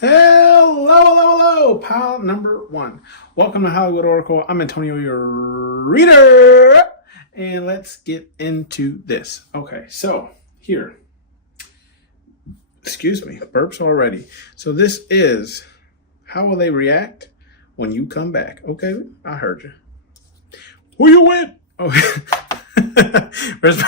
Hello, hello, hello, pal number one. Welcome to Hollywood Oracle. I'm Antonio, your reader. And let's get into this. Okay, so here. Excuse me, burps already. So this is how will they react when you come back? Okay, I heard you. Who you with? Okay. Where's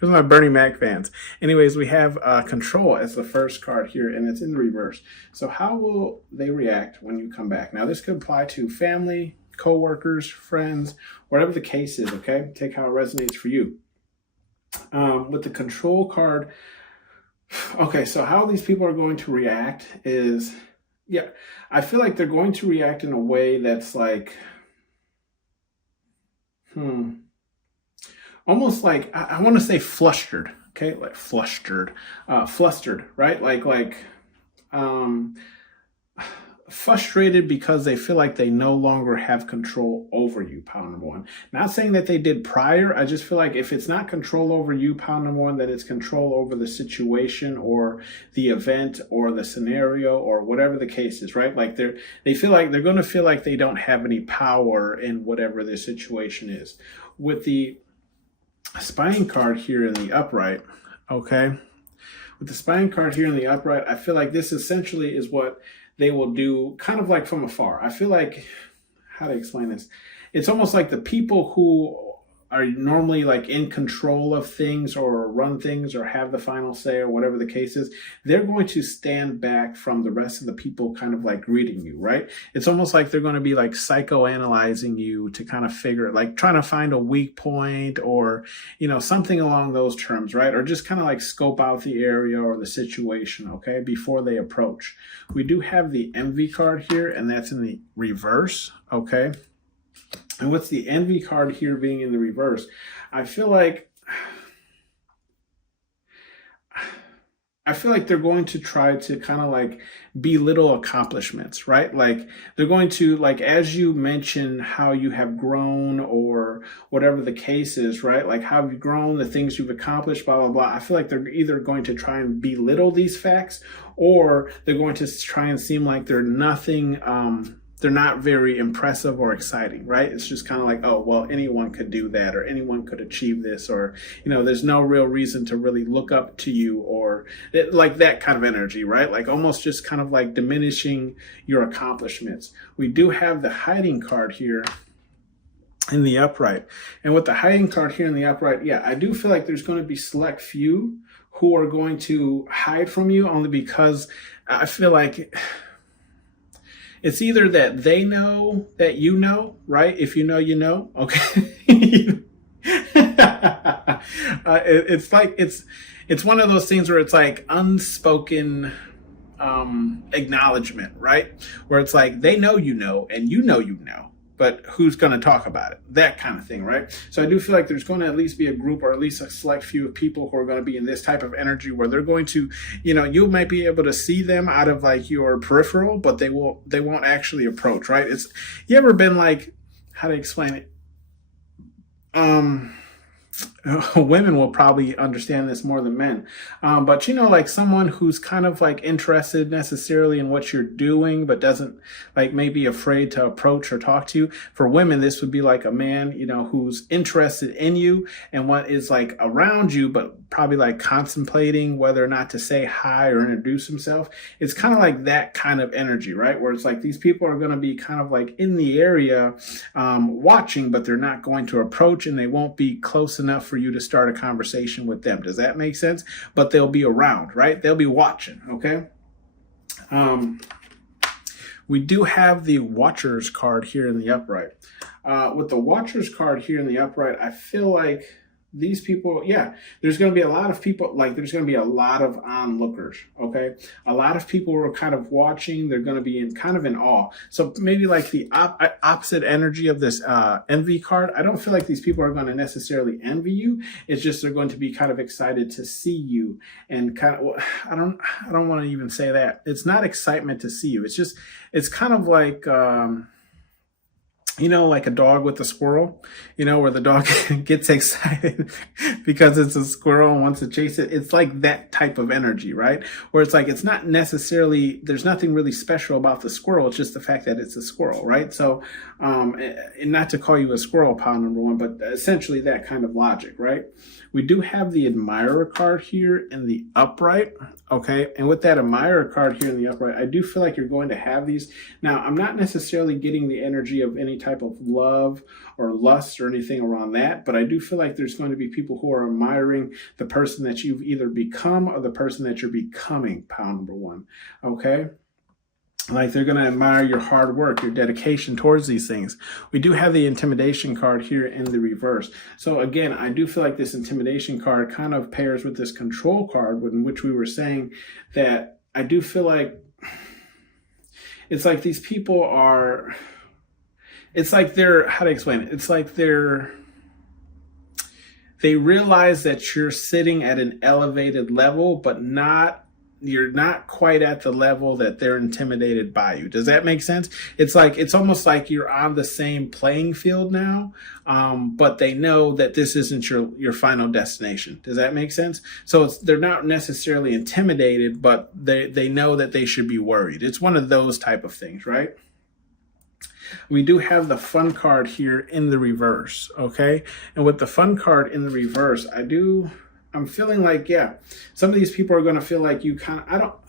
my Bernie Mac fans? Anyways, we have Control as the first card here, and it's in the reverse. So how will they react when you come back? Now, this could apply to family, co-workers, friends, whatever the case is, okay? Take how it resonates for you. With the Control card, okay, so how these people are going to react is, yeah, I feel like they're going to react in a way that's like, almost like I want to say flustered, okay, like flustered, right? Frustrated because they feel like they no longer have control over you, pound number one. Not saying that they did prior. I just feel like if it's not control over you, pound number one, that it's control over the situation or the event or the scenario or whatever the case is, right? Like they feel like they're going to feel like they don't have any power in whatever the situation is. With the spying card here in the upright, okay? With the spying card here in the upright, I feel like this essentially is what they will do kind of like from afar. I feel like, how to explain this? It's almost like the people who are normally like in control of things or run things or have the final say or whatever the case is, they're going to stand back from the rest of the people kind of like reading you, right? It's almost like they're going to be like psychoanalyzing you to kind of figure, like trying to find a weak point or, you know, something along those terms, right? Or just kind of like scope out the area or the situation, okay, before they approach. We do have the envy card here, and that's in the reverse, okay? And what's the envy card here being in the reverse? I feel like they're going to try to kind of like belittle accomplishments, right? Like they're going to, like, as you mention how you have grown or whatever the case is, right? Like how have you grown, the things you've accomplished, blah, blah, blah. I feel like they're either going to try and belittle these facts or they're going to try and seem like they're nothing, they're not very impressive or exciting, right? It's just kind of like, oh, well, anyone could do that or anyone could achieve this or, you know, there's no real reason to really look up to you or like that kind of energy, right? Like almost just kind of like diminishing your accomplishments. We do have the hiding card here in the upright. And with the hiding card here in the upright, yeah, I do feel like there's going to be select few who are going to hide from you only because I feel like it's either that they know that you know, right? If you know, you know, okay. It's one of those things where it's like unspoken acknowledgement, right? Where it's like they know you know, and you know, but who's going to talk about it? That kind of thing, right? So I do feel like there's going to at least be a group or at least a select few of people who are going to be in this type of energy where they're going to, you know, you might be able to see them out of like your peripheral, but they won't actually approach, right? You ever been like, how to explain it? Women will probably understand this more than men. But, you know, like someone who's kind of like interested necessarily in what you're doing, but doesn't like maybe afraid to approach or talk to you. For women, this would be like a man, you know, who's interested in you and what is like around you, but probably like contemplating whether or not to say hi or introduce himself. It's kind of like that kind of energy, right? Where it's like these people are going to be kind of like in the area watching, but they're not going to approach and they won't be close enough for you to start a conversation with them. Does that make sense? But they'll be around, right? They'll be watching, okay? We do have the Watchers card here in the upright. With the Watchers card here in the upright, I feel like these people, yeah, there's going to be a lot of people, like there's going to be a lot of onlookers, okay? A lot of people who are kind of watching, they're going to be in kind of in awe. So maybe like the opposite energy of this envy card, I don't feel like these people are going to necessarily envy you. It's just they're going to be kind of excited to see you and kind of, I don't want to even say that. It's not excitement to see you. It's kind of like, you know, like a dog with a squirrel, you know, where the dog gets excited because it's a squirrel and wants to chase it. It's like that type of energy, right? Where it's like, it's not necessarily, there's nothing really special about the squirrel. It's just the fact that it's a squirrel, right? So, and not to call you a squirrel, pile number one, but essentially that kind of logic, right? We do have the admirer card here in the upright, okay? And with that admirer card here in the upright, I do feel like you're going to have these. Now, I'm not necessarily getting the energy of any type of love or lust or anything around that, but I do feel like there's going to be people who are admiring the person that you've either become or the person that you're becoming, pile number one, okay? Like they're going to admire your hard work, your dedication towards these things. We do have the intimidation card here in the reverse. So again, I do feel like this intimidation card kind of pairs with this control card, in which we were saying that I do feel like it's like these people are, it's like they're, how to explain it? It's like they realize that you're sitting at an elevated level, but you're not quite at the level that they're intimidated by you. Does that make sense? It's like, it's almost like you're on the same playing field now, but they know that this isn't your final destination. Does that make sense? So they're not necessarily intimidated, but they know that they should be worried. It's one of those type of things, right? We do have the fun card here in the reverse, okay? And with the fun card in the reverse, I'm feeling like, yeah, some of these people are going to feel like you kind of,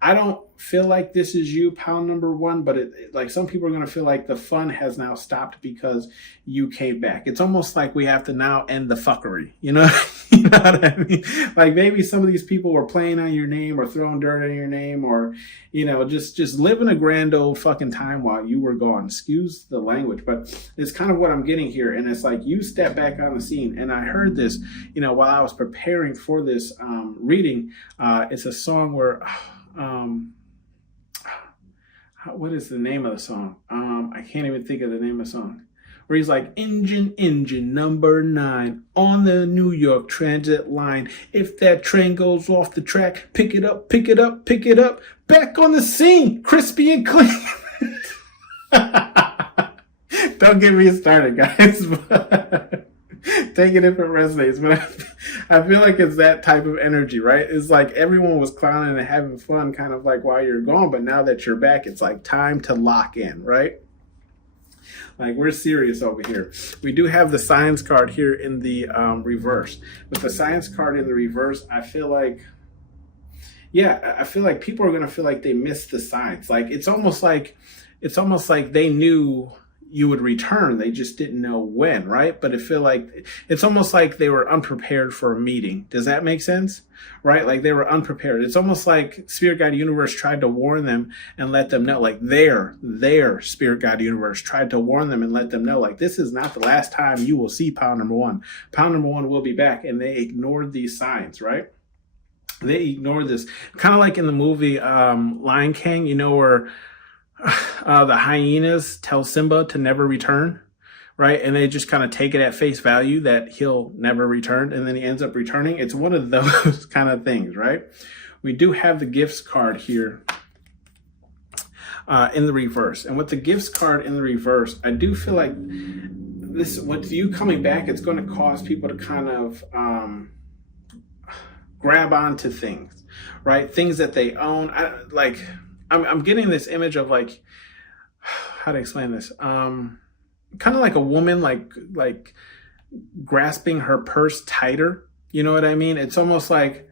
I don't feel like this is you, pile number one, but like some people are going to feel like the fun has now stopped because you came back. It's almost like we have to now end the fuckery, you know? You know what I mean? Like maybe some of these people were playing on your name or throwing dirt on your name or, you know, just living a grand old fucking time while you were gone. Excuse the language, but it's kind of what I'm getting here. And it's like you step back on the scene. And I heard this, you know, while I was preparing for this reading. It's a song where, what is the name of the song? I can't even think of the name of the song. Where he's like, engine number 9 on the New York Transit line. If that train goes off the track, pick it up, pick it up, pick it up. Back on the scene, crispy and clean. Don't get me started, guys. Take it if it resonates. But I feel like it's that type of energy, right? It's like everyone was clowning and having fun kind of like while you're gone. But now that you're back, it's like time to lock in, right? Like we're serious over here. We do have the science card here in the reverse. With the science card in the reverse, I feel like, yeah, I feel like people are going to feel like they missed the signs. Like it's almost like they knew you would return. They just didn't know when, right? But I feel like it's almost like they were unprepared for a meeting. Does that make sense? Right? Like they were unprepared. It's almost like Spirit Guide Universe tried to warn them and let them know, like their Spirit Guide Universe tried to warn them and let them know, like this is not the last time you will see pile number one. Pile number one will be back. And they ignored these signs, right? They ignored this. Kind of like in the movie Lion King, you know, where the hyenas tell Simba to never return, right? And they just kind of take it at face value that he'll never return, and then he ends up returning. It's one of those kind of things, right? We do have the gifts card here in the reverse. And with the gifts card in the reverse, I do feel like this, with you coming back, it's going to cause people to kind of grab onto things, right? Things that they own. I'm getting this image of like, how to explain this? Kind of like a woman, like grasping her purse tighter. You know what I mean? It's almost like,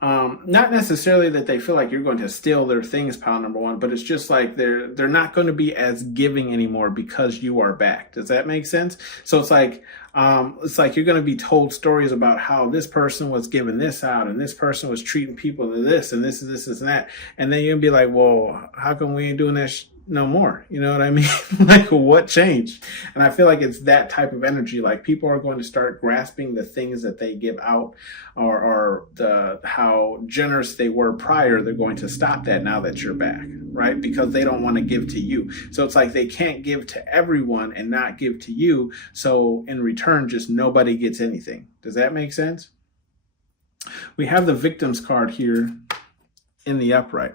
not necessarily that they feel like you're going to steal their things, pile number one, but it's just like they're not going to be as giving anymore because you are back. Does that make sense? So it's like you're going to be told stories about how this person was giving this out and this person was treating people to this and this and this and that. And then you'll be like, well, how come we ain't doing that no more? You know what I mean? Like what changed? And I feel like it's that type of energy. Like people are going to start grasping the things that they give out or how generous they were prior. They're going to stop that now that you're back, right? Because they don't want to give to you. So it's like they can't give to everyone and not give to you. So in return, just nobody gets anything. Does that make sense? We have the victims card here in the upright.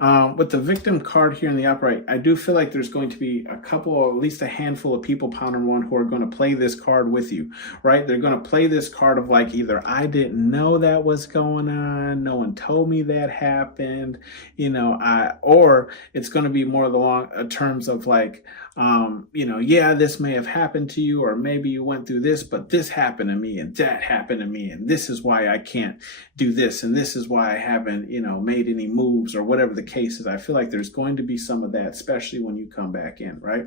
With the victim card here in the upright, I do feel like there's going to be a couple, or at least a handful of people, pound number one, who are going to play this card with you, right? They're going to play this card of like, either I didn't know that was going on, no one told me that happened, or it's going to be more along terms of like, yeah, this may have happened to you, or maybe you went through this, but this happened to me and that happened to me, and this is why I can't do this, and this is why I haven't, made any moves, or whatever the case is. I feel like there's going to be some of that, especially when you come back in, right?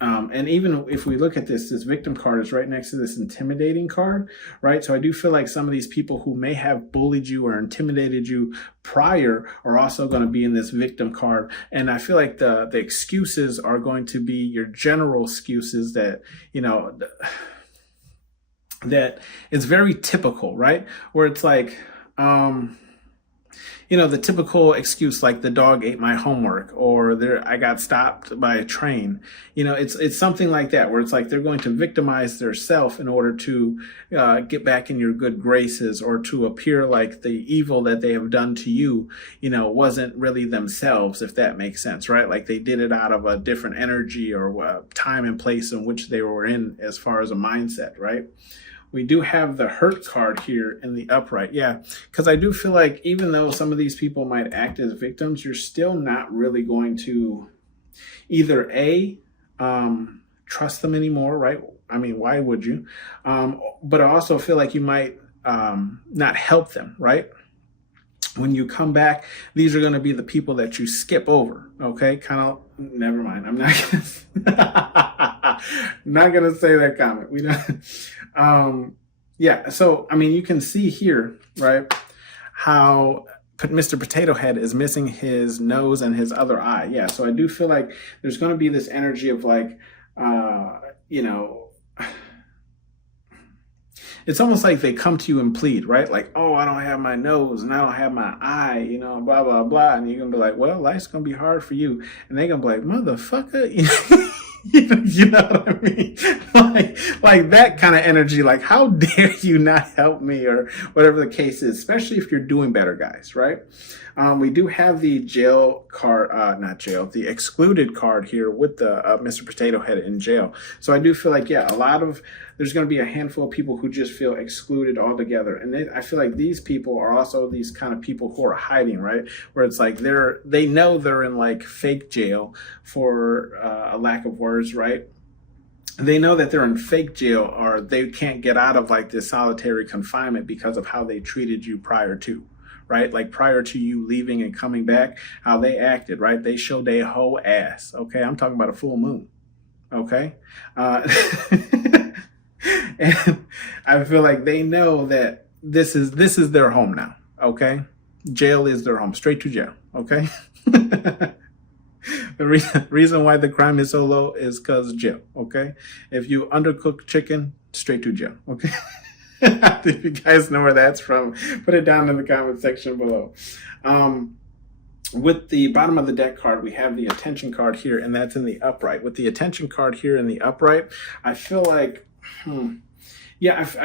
And even if we look at this victim card is right next to this intimidating card, right? So I do feel like some of these people who may have bullied you or intimidated you prior are also going to be in this victim card. And I feel like the excuses are going to be your general excuses that, that it's very typical, right? Where it's like, the typical excuse, like the dog ate my homework, or I got stopped by a train. It's something like that, where it's like they're going to victimize themselves in order to get back in your good graces, or to appear like the evil that they have done to you, wasn't really themselves, if that makes sense, right? Like they did it out of a different energy or time and place in which they were in, as far as a mindset, right? We do have the hurt card here in the upright. Yeah, because I do feel like even though some of these people might act as victims, you're still not really going to either trust them anymore, right? I mean, why would you? But I also feel like you might not help them, right? When you come back, these are going to be the people that you skip over, okay? Kind of, never mind. I'm not going to say that comment. We don't. Yeah. So, I mean, you can see here, right, how Mr. Potato Head is missing his nose and his other eye. Yeah. So I do feel like there's going to be this energy of like, it's almost like they come to you and plead, right? Like, oh, I don't have my nose and I don't have my eye, blah, blah, blah. And you're going to be like, well, life's going to be hard for you. And they're going to be like, motherfucker, you know what I mean? Like that kind of energy, like, how dare you not help me, or whatever the case is, especially if you're doing better, guys, right? We do have the jail card, the excluded card here with the Mr. Potato Head in jail. So I do feel like, yeah, there's going to be a handful of people who just feel excluded altogether. And I feel like these people are also these kind of people who are hiding, right? Where it's like they know they're in like fake jail, for a lack of words, right? They know that they're in fake jail, or they can't get out of like this solitary confinement because of how they treated you prior to, right? Like prior to you leaving and coming back, how they acted, right? They showed their whole ass, okay? I'm talking about a full moon, okay? And I feel like they know that this is their home now, okay? Jail is their home, straight to jail, okay? The reason why the crime is so low is because jail, okay? If you undercook chicken, straight to jail, okay? If you guys know where that's from, put it down in the comment section below. With the bottom of the deck card, we have the attention card here, and that's in the upright. With the attention card here in the upright, I feel like, I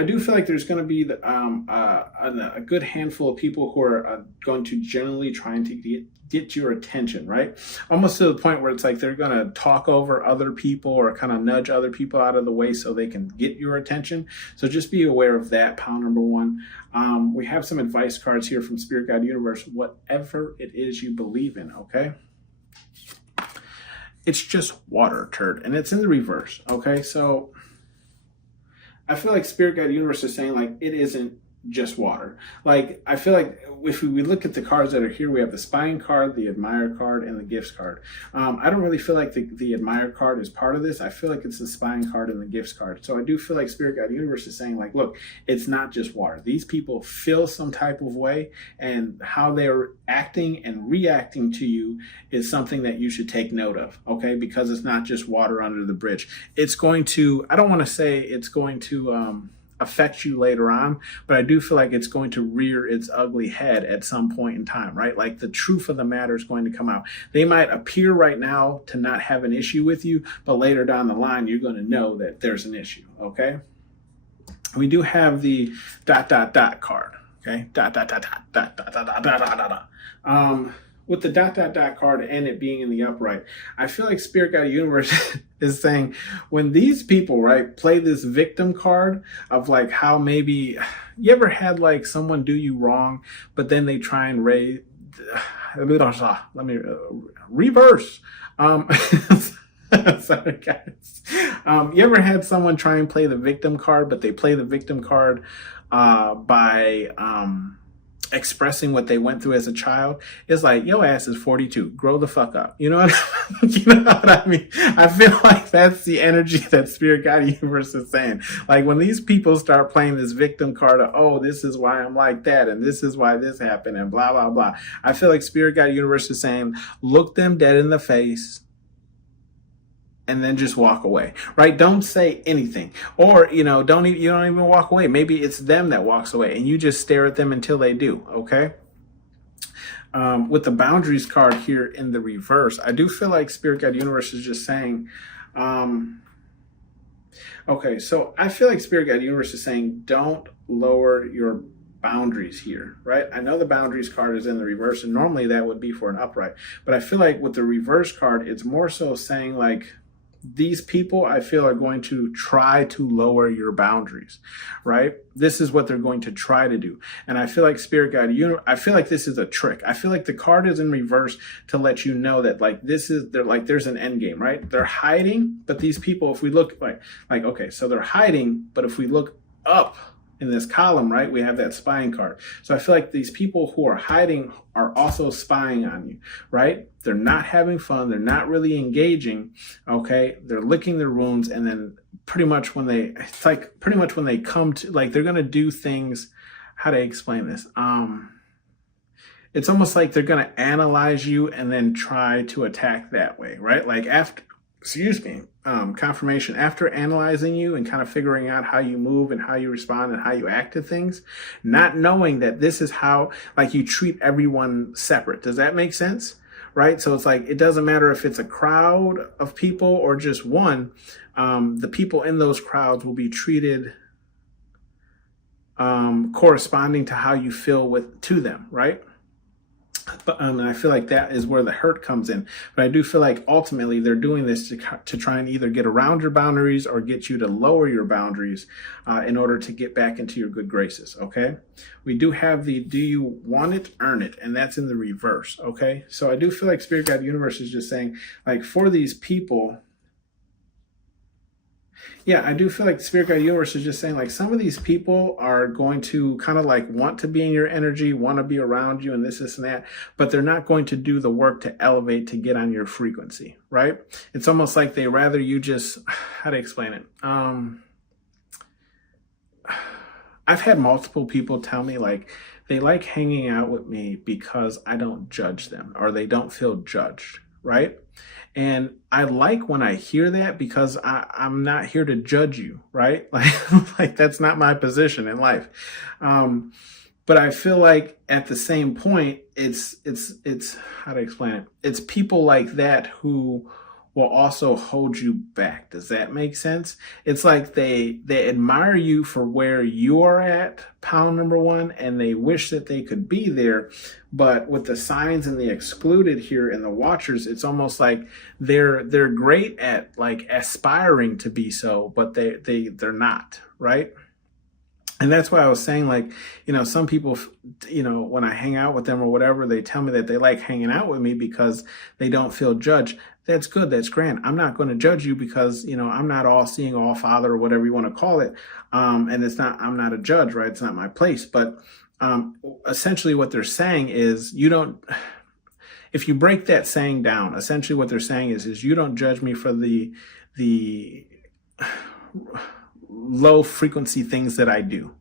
do feel like there's going to be a good handful of people who are going to generally trying to get your attention, right? Almost to the point where it's like they're going to talk over other people, or kind of nudge other people out of the way so they can get your attention. So just be aware of that, pound number one. We have some advice cards here from Spirit Guide Universe, whatever it is you believe in, okay? It's just water, turd, and it's in the reverse, okay? So I feel like Spirit Guide Universe is saying, like, it isn't just water. Like, I feel like if we look at the cards that are here, we have the Spying card, the Admire card, and the Gifts card. I don't really feel like the Admire card is part of this. I feel like it's the Spying card and the Gifts card. So I do feel like Spirit Guide Universe is saying, like, look, it's not just water. These people feel some type of way, and how they're acting and reacting to you is something that you should take note of, okay? Because it's not just water under the bridge. It's going to, I don't want to say it's going to affect you later on, but I do feel like it's going to rear its ugly head at some point in time, right? Like the truth of the matter is going to come out. They might appear right now to not have an issue with you, but later down the line, you're going to know that there's an issue, okay? We do have the ... card, okay? with the dot dot dot card and it being in the upright, I feel like Spirit Guide Universe is saying when these people, right, play this victim card of like how maybe you ever had like someone do you wrong, but then they try and raise. Let me reverse. Sorry, guys. You ever had someone try and play the victim card, but they play the victim card by expressing what they went through as a child? It's like, your ass is 42. Grow the fuck up. You know what you know what I mean? I feel like that's the energy that Spirit Guide Universe is saying. Like when these people start playing this victim card of, oh, this is why I'm like that, and this is why this happened, and blah, blah, blah. I feel like Spirit Guide Universe is saying, look them dead in the face and then just walk away, right? Don't say anything, or you don't even walk away. Maybe it's them that walks away, and you just stare at them until they do. Okay. With the boundaries card here in the reverse, I do feel like Spirit Guide Universe is just saying, okay, so I feel like Spirit Guide Universe is saying, don't lower your boundaries here, right? I know the boundaries card is in the reverse, and normally that would be for an upright, but I feel like with the reverse card, it's more so saying like, these people, I feel, are going to try to lower your boundaries, right? This is what they're going to try to do. And I feel like Spirit Guide, I feel like this is a trick. I feel like the card is in reverse to let you know that like there's an end game, right? They're hiding, but these people, if we look like, okay, so they're hiding, but if we look up in this column, right, we have that spying card. So I feel like these people who are hiding are also spying on you, right? They're not having fun. They're not really engaging. Okay. They're licking their wounds. And then pretty much when they come to, like, they're going to do things. How to explain this? It's almost like they're going to analyze you and then try to attack that way, right? Like confirmation, after analyzing you and kind of figuring out how you move and how you respond and how you act to things, not knowing that this is how, like, you treat everyone separate. Does that make sense? Right? So it's like, it doesn't matter if it's a crowd of people or just one, the people in those crowds will be treated corresponding to how you feel to them, right? But I feel like that is where the hurt comes in. But I do feel like ultimately they're doing this to try and either get around your boundaries or get you to lower your boundaries in order to get back into your good graces. Okay. We do have the do you want it, earn it, and that's in the reverse. Okay. So I do feel like Spirit Guide Universe is just saying, like, for these people, yeah, I do feel like the Spirit Guide Universe is just saying, like, some of these people are going to kind of like want to be in your energy, want to be around you and this and that, but they're not going to do the work to elevate, to get on your frequency, right? It's almost like they rather you just, how to explain it? I've had multiple people tell me like they like hanging out with me because I don't judge them or they don't feel judged, right? And I like when I hear that because I'm not here to judge you, right? Like that's not my position in life. But I feel like at the same point, it's how to explain it? It's people like that who will also hold you back. Does that make sense? It's like they admire you for where you are at, pound number one, and they wish that they could be there. But with the signs and the excluded here and the watchers, it's almost like they're great at like aspiring to be so, but they're not, right? And that's why I was saying, like, some people, when I hang out with them or whatever, they tell me that they like hanging out with me because they don't feel judged. That's good. That's grand. I'm not going to judge you because, I'm not all seeing, all father, or whatever you want to call it. And I'm not a judge, right? It's not my place. But essentially what they're saying is if you break that saying down, essentially what they're saying is you don't judge me for the low frequency things that I do,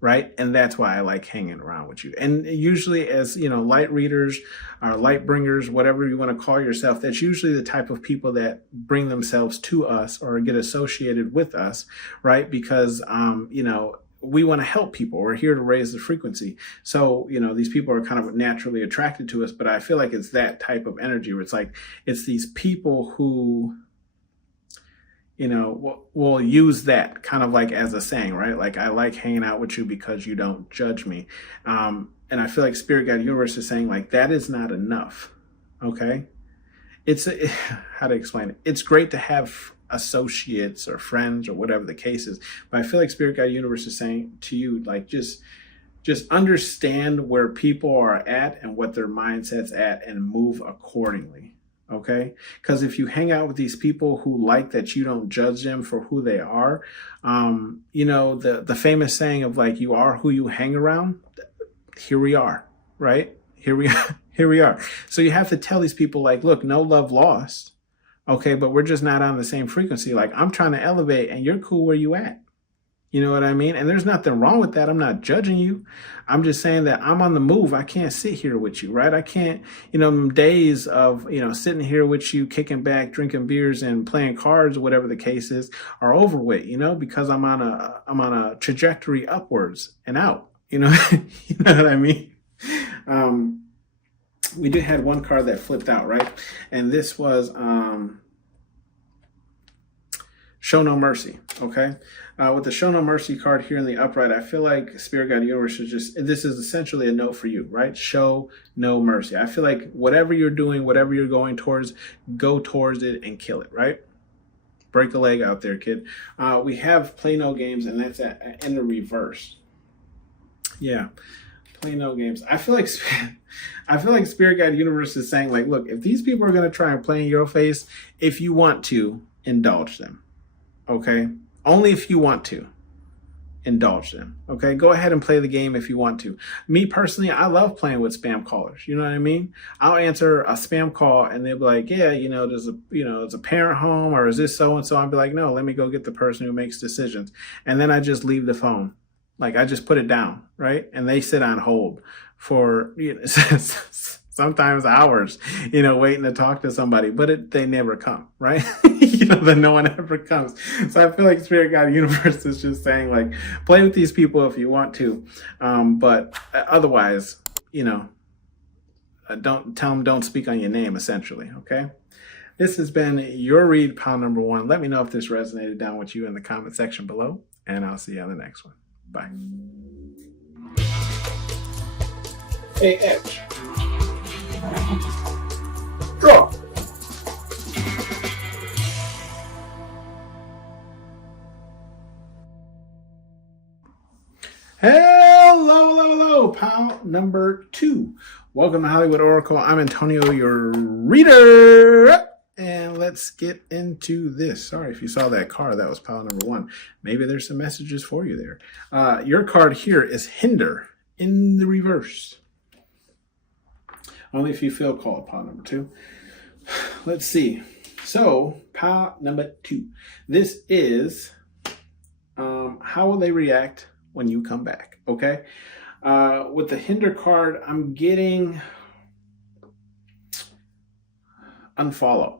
right? And that's why I like hanging around with you. And usually as, light readers or light bringers, whatever you want to call yourself, that's usually the type of people that bring themselves to us or get associated with us, right? Because, we want to help people. We're here to raise the frequency. So, these people are kind of naturally attracted to us, but I feel like it's that type of energy where it's like, it's these people who, we'll use that kind of like as a saying, right? Like, I like hanging out with you because you don't judge me. and I feel like Spirit Guide Universe is saying like that is not enough. Okay, how to explain it? It's great to have associates or friends or whatever the case is, but I feel like Spirit Guide Universe is saying to you like just understand where people are at and what their mindset's at and move accordingly. Okay, because if you hang out with these people who like that you don't judge them for who they are, you know, the famous saying of like you are who you hang around. Here we are, right? Here we are. Here we are. So you have to tell these people like, look, no love lost. Okay, but we're just not on the same frequency. Like I'm trying to elevate and you're cool where you at. You know what I mean? And there's nothing wrong with that. I'm not judging you. I'm just saying that I'm on the move. I can't sit here with you, right? I can't, you know, days of, you know, sitting here with you, kicking back, drinking beers and playing cards, whatever the case is, are over with, you know, because I'm on a trajectory upwards and out, you know, you know what I mean? We did had one card that flipped out, right? And this was, Show No Mercy, okay? With the Show No Mercy card here in the upright, I feel like Spirit Guide Universe is this is essentially a note for you, right? Show no mercy. I feel like whatever you're doing, whatever you're going towards, go towards it and kill it, right? Break a leg out there, kid. We have Play No Games, and that's in the reverse. Yeah, Play No Games. I feel like Spirit Guide Universe is saying, like, look, if these people are going to try and play in your face, if you want to, indulge them. Okay? Only if you want to indulge them. Okay? Go ahead and play the game if you want to. Me personally, I love playing with spam callers. You know what I mean? I'll answer a spam call and they'll be like, yeah, you know, there's a parent home, or is this so and so? I'll be like, no, let me go get the person who makes decisions. And then I just leave the phone. Like I just put it down, right? And they sit on hold for, you know, sometimes hours, you know, waiting to talk to somebody, but they never come, right? You know, that no one ever comes. So I feel like Spirit Guide Universe is just saying, like, play with these people if you want to, but otherwise, you know, don't tell them, don't speak on your name, essentially. Okay. This has been your read, pile number 1. Let me know if this resonated down with you in the comment section below, and I'll see you on the next one. Bye. Hey, Edge. Draw. Hello, pal number 2. Welcome to Hollywood Oracle. I'm Antonio, your reader. And let's get into this. Sorry if you saw that card. That was pile number 1. Maybe there's some messages for you there. Your card here is Hinder in the reverse. Only if you feel called, pile number 2. Let's see. So, pile number 2. This is how will they react when you come back, okay? With the Hinder card, I'm getting unfollow.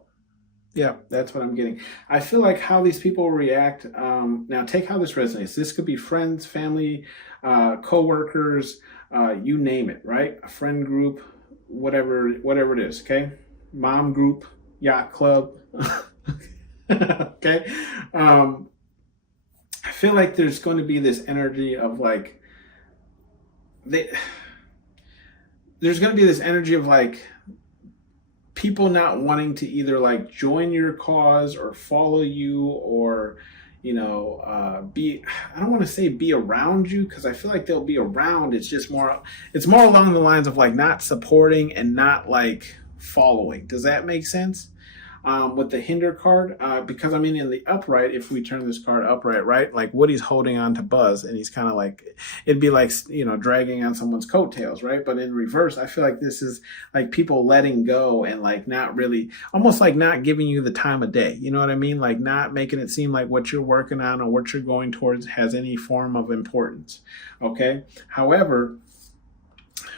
Yeah, that's what I'm getting. I feel like how these people react, now take how this resonates. This could be friends, family, co-workers, you name it, right? A friend group, whatever it is, okay? Mom group, yacht club, okay? I feel like there's going to be this energy of like, there's going to be this energy of like, people not wanting to either like join your cause or follow you or, you know, I don't want to say be around you, because I feel like they'll be around. It's just more along the lines of like not supporting and not like following. Does that make sense? With the Hinder card, because I mean in the upright, if we turn this card upright, right, like Woody's holding on to Buzz and he's kind of like, it'd be like, you know, dragging on someone's coattails, right? But in reverse, I feel like this is like people letting go and like not really, almost like not giving you the time of day. You know what I mean? Like not making it seem like what you're working on or what you're going towards has any form of importance. Okay. However,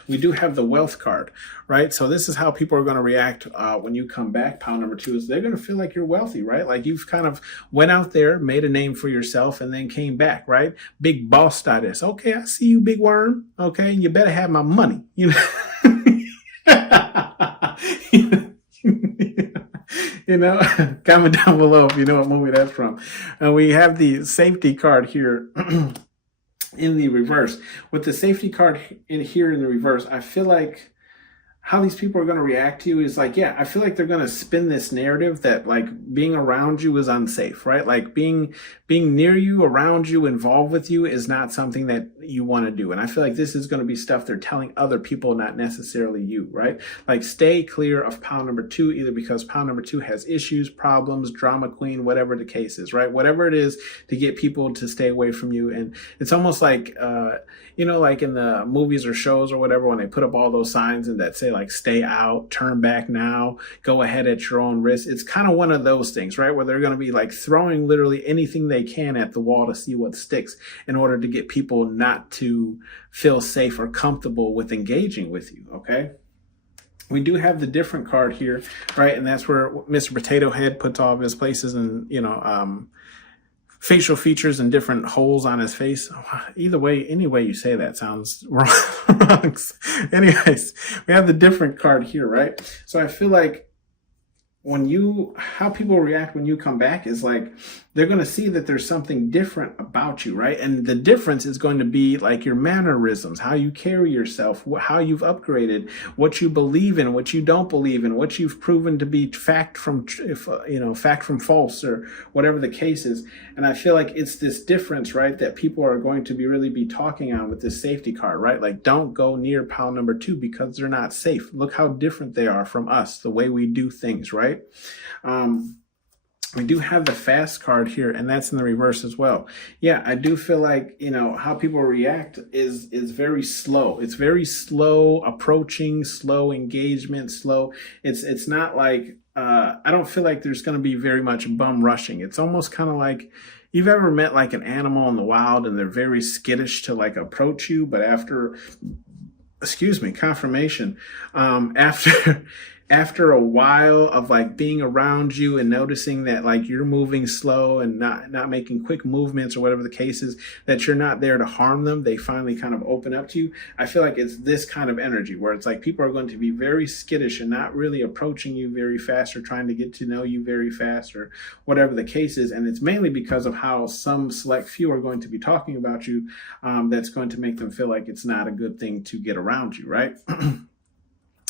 we do have the Wealth card, right? So this is how people are going to react when you come back. Pile number 2 is they're going to feel like you're wealthy, right? Like you've kind of went out there, made a name for yourself, and then came back, right? Big boss status. Okay, I see you, big worm. Okay, you better have my money. You know. You know, comment down below if you know what movie that's from. And we have the safety card here. in the reverse. With the safety card in here in the reverse, I feel like how these people are going to react to you is like, yeah, I feel like they're going to spin this narrative that like being around you is unsafe, right? Like being near you, around you, involved with you is not something that you want to do. And I feel like this is going to be stuff they're telling other people, not necessarily you, right? Like stay clear of pile number 2, either because pile number 2 has issues, problems, drama queen, whatever the case is, right? Whatever it is to get people to stay away from you. And it's almost like, like in the movies or shows or whatever, when they put up all those signs and that say like stay out, turn back now, go ahead at your own risk. It's kind of one of those things, right? Where they're going to be like throwing literally anything they can at the wall to see what sticks in order to get people not to feel safe or comfortable with engaging with you. Okay. We do have the different card here, right? And that's where Mr. Potato Head puts all of his places and, facial features and different holes on his face. Either way, any way you say that sounds wrong. Anyways, we have the different card here, right? So I feel like how people react when you come back is like, they're going to see that there's something different about you, right? And the difference is going to be like your mannerisms, how you carry yourself, how you've upgraded, what you believe in, what you don't believe in, what you've proven to be fact from false, or whatever the case is. And I feel like it's this difference, right, that people are going to really be talking on with this safety card, right? Like, don't go near pile number 2 because they're not safe. Look how different they are from us, the way we do things, right? We do have the fast card here, and that's in the reverse as well. Yeah, I do feel like, how people react is very slow. It's very slow approaching, slow engagement, slow. It's not like, I don't feel like there's going to be very much bum rushing. It's almost kind of like, you've ever met like an animal in the wild and they're very skittish to like approach you, but after confirmation, after a while of like being around you and noticing that like you're moving slow and not making quick movements or whatever the case is, that you're not there to harm them, they finally kind of open up to you. I feel like it's this kind of energy where it's like people are going to be very skittish and not really approaching you very fast or trying to get to know you very fast or whatever the case is. And it's mainly because of how some select few are going to be talking about you, that's going to make them feel like it's not a good thing to get around you, right?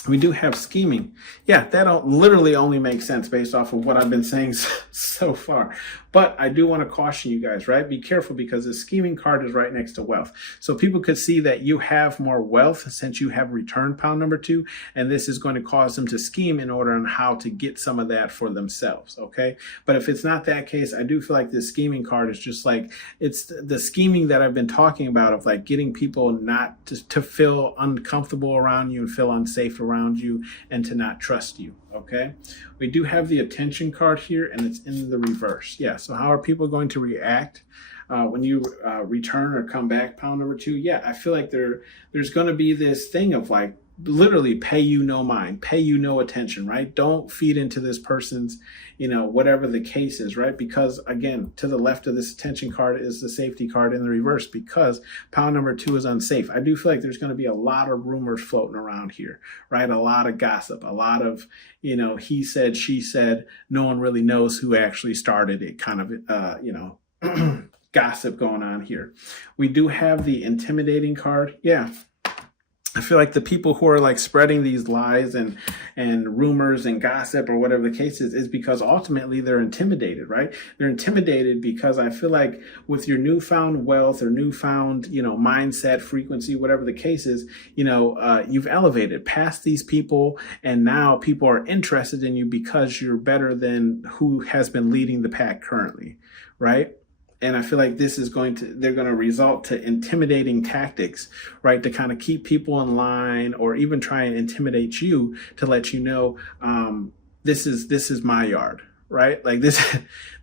We do have scheming. Yeah, that literally only makes sense based off of what I've been saying so far. But I do want to caution you guys, right? Be careful because the scheming card is right next to wealth. So people could see that you have more wealth since you have returned pile number 2. And this is going to cause them to scheme in order on how to get some of that for themselves, okay? But if it's not that case, I do feel like this scheming card is just like, it's the scheming that I've been talking about of like getting people not to feel uncomfortable around you and feel unsafe around you and to not trust you. Okay, we do have the attention card here, and it's in the reverse. Yeah, so how are people going to react when you return or come back pile number 2? Yeah, I feel like there's going to be this thing of like, literally pay you no mind, pay you no attention, right? Don't feed into this person's, whatever the case is, right? Because again, to the left of this attention card is the safety card in the reverse because pile number 2 is unsafe. I do feel like there's going to be a lot of rumors floating around here, right? A lot of gossip, a lot of, he said, she said, no one really knows who actually started it kind of, gossip going on here. We do have the intimidating card. Yeah. I feel like the people who are like spreading these lies and rumors and gossip or whatever the case is because ultimately they're intimidated, right? They're intimidated because I feel like with your newfound wealth or newfound, mindset, frequency, whatever the case is, you've elevated past these people and now people are interested in you because you're better than who has been leading the pack currently, right? And I feel like they're going to result to intimidating tactics, right? To kind of keep people in line or even try and intimidate you to let you know, this is my yard, right? Like this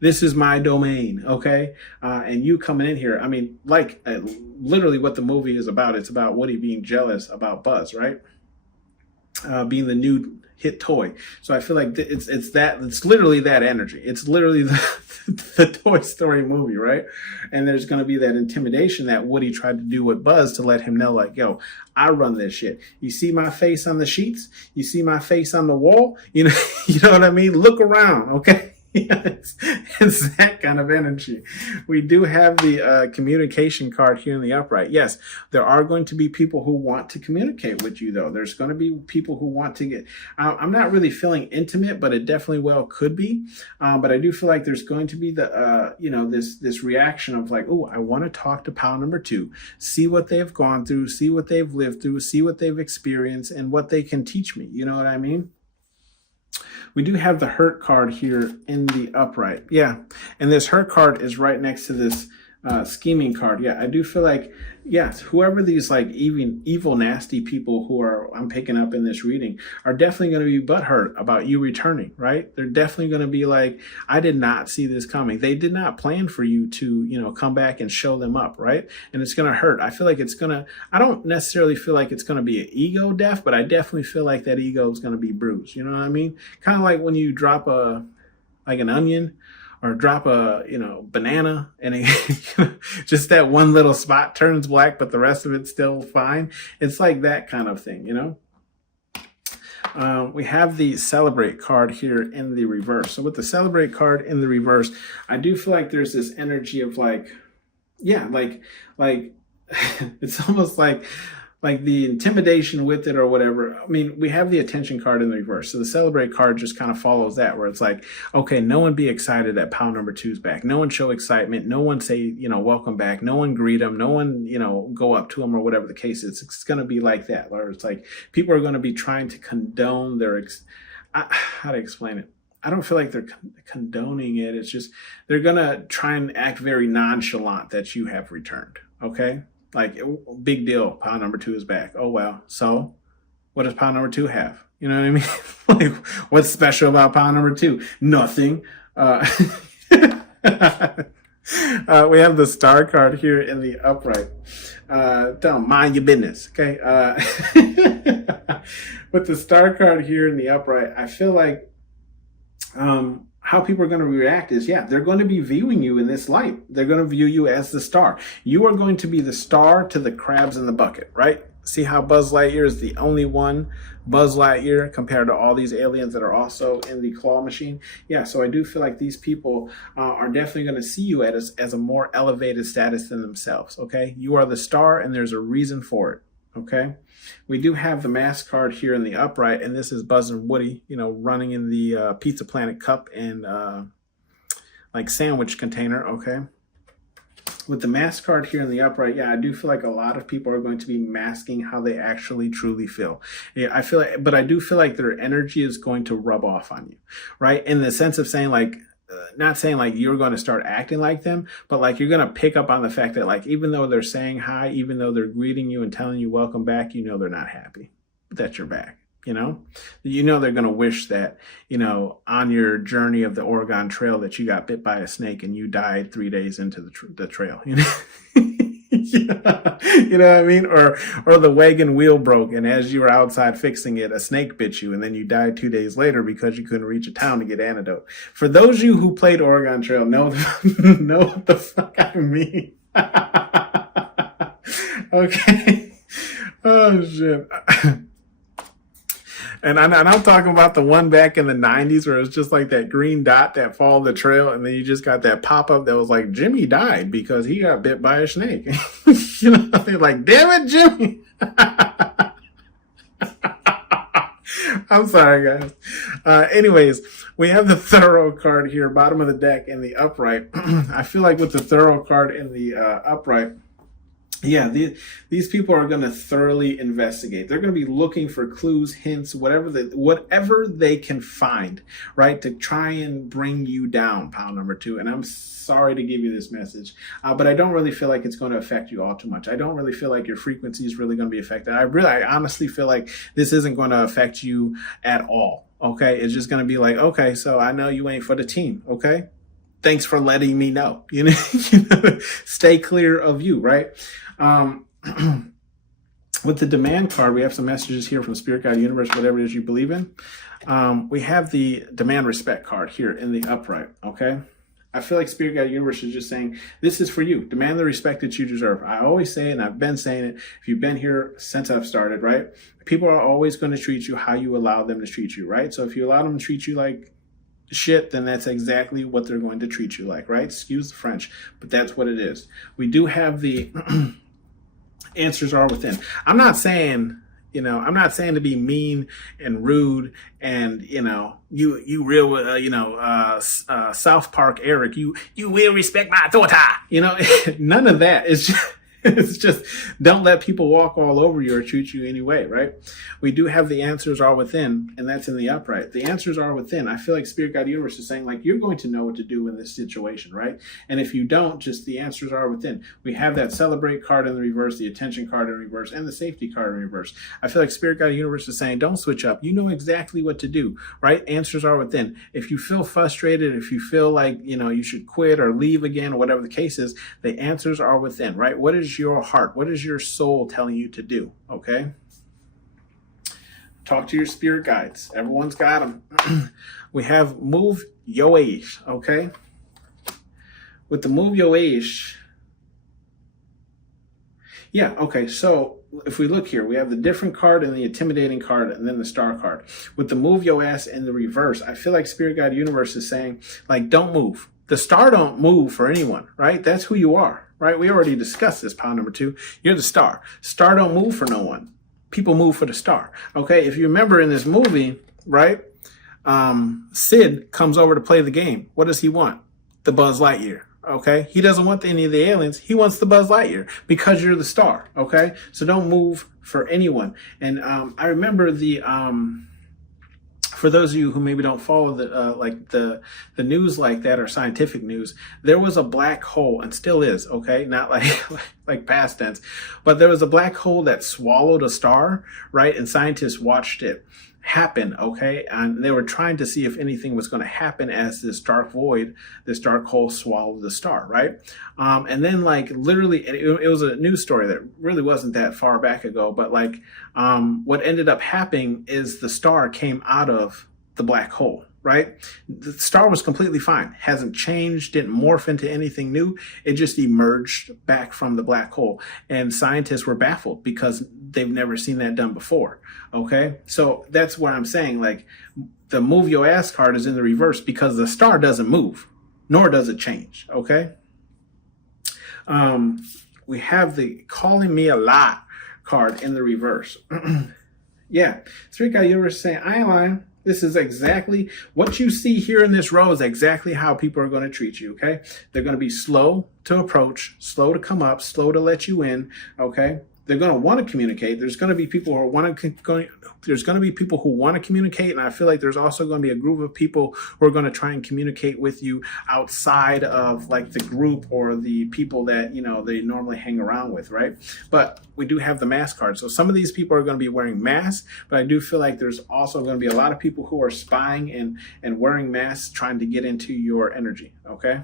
is my domain. Okay. And you coming in here, I mean, like literally what the movie is about. It's about Woody being jealous about Buzz, right? Being the new hit toy. So I feel like it's literally that energy. It's literally the Toy Story movie, right? And there's going to be that intimidation that Woody tried to do with Buzz to let him know, like, yo, I run this shit. You see my face on the sheets? You see my face on the wall? You know what I mean? Look around, okay? Yeah, it's that kind of energy. We do have the communication card here in the upright. Yes, there are going to be people who want to communicate with you, though. There's going to be people who want to get. I'm not really feeling intimate, but it definitely well could be. But I do feel like there's going to be the this reaction of like, oh, I want to talk to pal number two, see what they've gone through, see what they've lived through, see what they've experienced, and what they can teach me. You know what I mean? We do have the hurt card here in the upright. Yeah. And this hurt card is right next to this scheming card. Yeah, I do feel like, yes, whoever these like even evil, nasty people who are I'm picking up in this reading are definitely going to be butthurt about you returning, right? They're definitely going to be like, I did not see this coming. They did not plan for you to, come back and show them up, right? And it's going to hurt. I feel like I don't necessarily feel like it's going to be an ego death, but I definitely feel like that ego is going to be bruised. You know what I mean? Kind of like when you drop an onion, or drop a banana and just that one little spot turns black, but the rest of it's still fine. It's like that kind of thing, We have the celebrate card here in the reverse. So with the celebrate card in the reverse, I do feel like there's this energy of like it's almost like the intimidation with it or whatever. I mean, we have the attention card in the reverse. So the celebrate card just kind of follows that, where it's like, okay, no one be excited that pal number two's back. No one show excitement. No one say, welcome back. No one greet him. No one, go up to him or whatever the case is. It's going to be like that, where it's like people are going to be trying to condone their, how to explain it? I don't feel like they're condoning it. It's just, they're going to try and act very nonchalant that you have returned. Okay. Like, big deal, pile number two is back. Oh, well. So what does pile number two have? You know what I mean? Like, what's special about pile number two? Nothing. We have the star card here in the upright. Don't mind your business, okay? With the star card here in the upright, I feel like how people are going to react is, they're going to be viewing you in this light. They're going to view you as the star. You are going to be the star to the crabs in the bucket, right? See how Buzz Lightyear is the only one Buzz Lightyear compared to all these aliens that are also in the claw machine? Yeah, so I do feel like these people are definitely going to see you as a more elevated status than themselves, okay? You are the star, and there's a reason for it, okay? We do have the mask card here in the upright, and this is Buzz and Woody, running in the Pizza Planet cup and sandwich container, okay? With the mask card here in the upright, I do feel like a lot of people are going to be masking how they actually truly feel. Yeah, but I do feel like their energy is going to rub off on you, right? In the sense of saying not saying like you're going to start acting like them, but like you're going to pick up on the fact that like even though they're saying hi, even though they're greeting you and telling you welcome back, they're not happy that you're back. They're going to wish that, on your journey of the Oregon Trail that you got bit by a snake and you died 3 days into the trail. You know what I mean? Or the wagon wheel broke, and as you were outside fixing it, a snake bit you, and then you died 2 days later because you couldn't reach a town to get antidote. For those of you who played Oregon Trail, know what the fuck I mean. Okay. Oh shit. And I'm talking about the one back in the 90s where it was just like that green dot that followed the trail, and then you just got that pop-up that was like, Jimmy died because he got bit by a snake. They're like, damn it, Jimmy. I'm sorry, guys. Anyways, we have the thorough card here, bottom of the deck in the upright. I feel like with the thorough card in the upright, these people are going to thoroughly investigate. They're going to be looking for clues, hints, whatever they can find, right, to try and bring you down, pile number two. And I'm sorry to give you this message, but I don't really feel like it's going to affect you all too much. I don't really feel like your frequency is really going to be affected. I honestly feel like this isn't going to affect you at all. Okay, it's just going to be like, okay, so I know you ain't for the team. Okay. Thanks for letting me know. Stay clear of you, right? With the demand card, we have some messages here from Spirit Guide Universe, whatever it is you believe in. We have the demand respect card here in the upright, okay? I feel like Spirit Guide Universe is just saying, this is for you. Demand the respect that you deserve. I always say it, and I've been saying it, if you've been here since I've started, right? People are always going to treat you how you allow them to treat you, right? So if you allow them to treat you like shit, then that's exactly what they're going to treat you like, right? Excuse the French, but that's what it is. We do have the answers are within. I'm not saying to be mean and rude and, you real, South Park Eric, you will respect my authority. None of that. It's just don't let people walk all over you or treat you anyway, right? We do have the answers are within, and that's in the upright. The answers are within. I feel like Spirit Guide Universe is saying, like, you're going to know what to do in this situation, right? And if you don't, just the answers are within. We have that celebrate card in the reverse, the attention card in reverse, and the safety card in reverse. I feel like Spirit Guide Universe is saying, don't switch up. You know exactly what to do, right? Answers are within. If you feel frustrated, if you feel like, you should quit or leave again, or whatever the case is, the answers are within, right? What is your heart? What is your soul telling you to do? Okay. Talk to your spirit guides. Everyone's got them. We have move your age. Okay. With the move your age. Yeah. Okay. So if we look here, we have the different card and the intimidating card and then the star card. With the move your ass in the reverse, I feel like Spirit Guide Universe is saying, like, don't move. The star don't move for anyone, right? That's who you are. Right? We already discussed this, pile number 2. You're the star. Star don't move for no one. People move for the star. Okay? If you remember in this movie, right? Sid comes over to play the game. What does he want? The Buzz Lightyear. Okay? He doesn't want any of the aliens. He wants the Buzz Lightyear because you're the star. Okay? So don't move for anyone. And I remember for those of you who maybe don't follow the news like that or scientific news, there was a black hole and still is, okay? Not like past tense, but there was a black hole that swallowed a star, right? And scientists watched it happen, okay? And they were trying to see if anything was going to happen as this dark void, this dark hole swallowed the star, right? And then literally, it was a news story that really wasn't that far back ago, but what ended up happening is the star came out of the black hole, right? The star was completely fine, hasn't changed, didn't morph into anything new. It just emerged back from the black hole. And scientists were baffled because they've never seen that done before. Okay. So that's what I'm saying. Like, the move your ass card is in the reverse because the star doesn't move, nor does it change. Okay. We have the calling me a lot card in the reverse. Yeah. Spirit Guide Universe is saying, I ain't lying. This is exactly what you see here in this row is exactly how people are going to treat you. Okay. They're going to be slow to approach, slow to come up, slow to let you in. Okay. They're going to want to communicate. There's going to be people who want to communicate. And I feel like there's also going to be a group of people who are going to try and communicate with you outside of the group or the people that, they normally hang around with. Right. But we do have the mask card. So some of these people are going to be wearing masks, but I do feel like there's also going to be a lot of people who are spying and wearing masks, trying to get into your energy. Okay.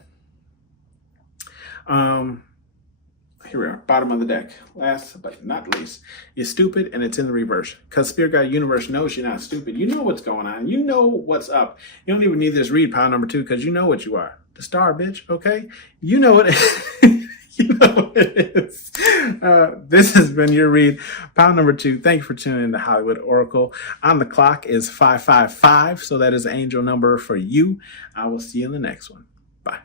Here we are, bottom of the deck. Last but not least, you're stupid, and it's in the reverse. Because Spirit Guide Universe knows you're not stupid. You know what's going on. You know what's up. You don't even need this read, pile number 2, because you know what you are. The star, bitch, okay? You know what you know what it is. This has been your read, pile number 2. Thank you for tuning in to Hollywood Oracle. On the clock is 555, so that is angel number for you. I will see you in the next one. Bye.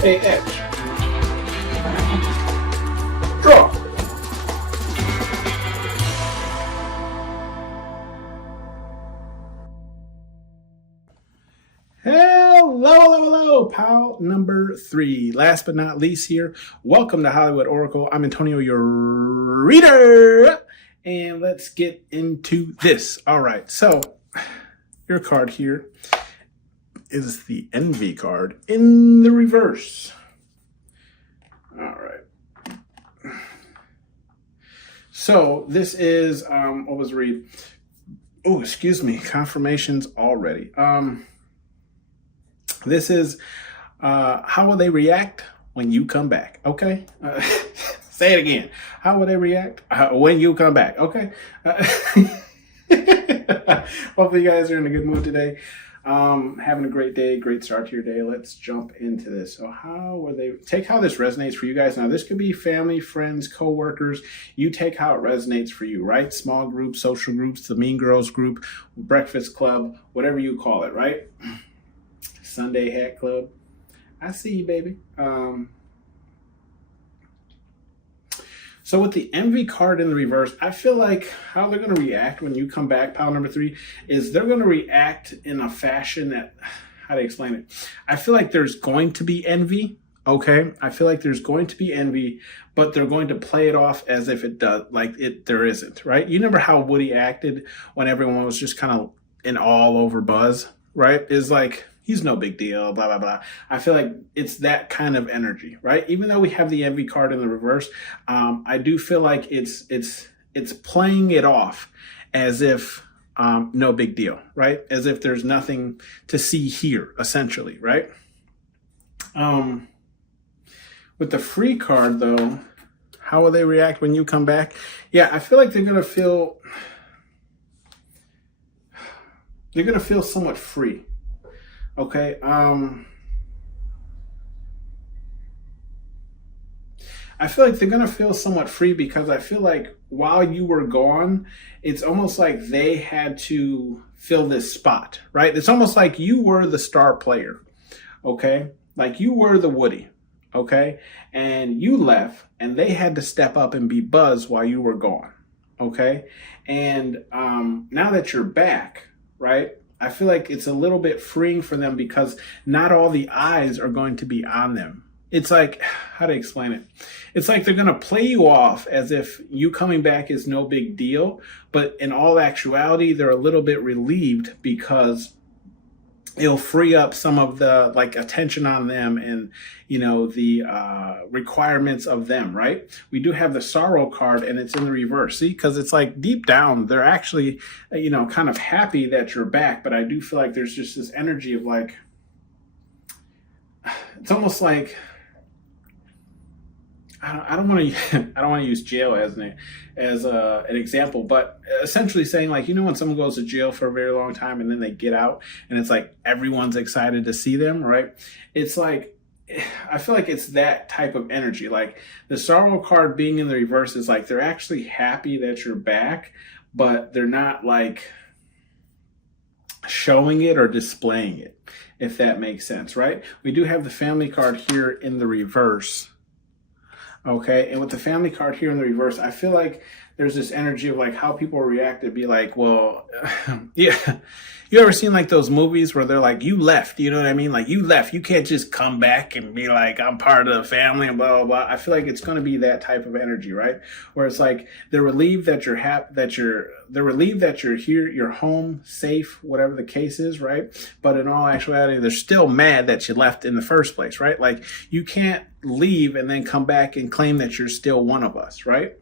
AH. Draw. Hello, pal number 3. Last but not least here, welcome to Hollywood Oracle. I'm Antonio, your reader, and let's get into this. All right, so your card here is the Envy card in the reverse. All right. So this is, what was the read? Oh, excuse me, confirmations already. This is, how will they react when you come back? Okay. Say it again. How will they react when you come back? Okay. Hopefully you guys are in a good mood today. Having a great day, great start to your day. Let's jump into this. So take how this resonates for you guys. Now, this could be family, friends, coworkers. You take how it resonates for you, right? Small groups, social groups, the Mean Girls group, Breakfast Club, whatever you call it, right? Sunday Hat Club. I see you, baby. So with the envy card in the reverse, I feel like how they're going to react when you come back, pile number 3, is they're going to react in a fashion that, how to explain it? I feel like there's going to be envy, okay? I feel like there's going to be envy, but they're going to play it off as if it does, there isn't, right? You remember how Woody acted when everyone was just kind of in all over Buzz, right? Is like, he's no big deal, blah, blah, blah. I feel like it's that kind of energy, right? Even though we have the envy card in the reverse, I do feel like it's playing it off as if no big deal, right? As if there's nothing to see here, essentially, right? With the free card, though, how will they react when you come back? Yeah, I feel like they're going to feel somewhat free. Okay. I feel like they're going to feel somewhat free because I feel like while you were gone, it's almost like they had to fill this spot, right? It's almost like you were the star player. Okay. Like you were the Woody. Okay. And you left and they had to step up and be Buzz while you were gone. Okay. And now that you're back, right? I feel like it's a little bit freeing for them because not all the eyes are going to be on them. It's like, how to explain it? It's like they're going to play you off as if you coming back is no big deal. But in all actuality, they're a little bit relieved because it'll free up some of the attention on them and, the requirements of them, right? We do have the sorrow card and it's in the reverse. See, because it's like deep down, they're actually, kind of happy that you're back. But I do feel like there's just this energy of it's almost like, I don't want to use jail as an example, but essentially saying when someone goes to jail for a very long time and then they get out and it's like everyone's excited to see them, right? It's like, I feel like it's that type of energy. Like the sorrow card being in the reverse is like they're actually happy that you're back, but they're not showing it or displaying it, if that makes sense, right? We do have the family card here in the reverse. Okay, and with the family card here in the reverse, I feel like there's this energy of how people react to be like, well, yeah. You ever seen those movies where they're like, you left, you know what I mean? Like you left, you can't just come back and be like, I'm part of the family and blah, blah, blah. I feel like it's going to be that type of energy, right? Where it's like, they're relieved that they're relieved that you're here, you're home, safe, whatever the case is, right? But in all actuality, they're still mad that you left in the first place, right? Like you can't leave and then come back and claim that you're still one of us, right?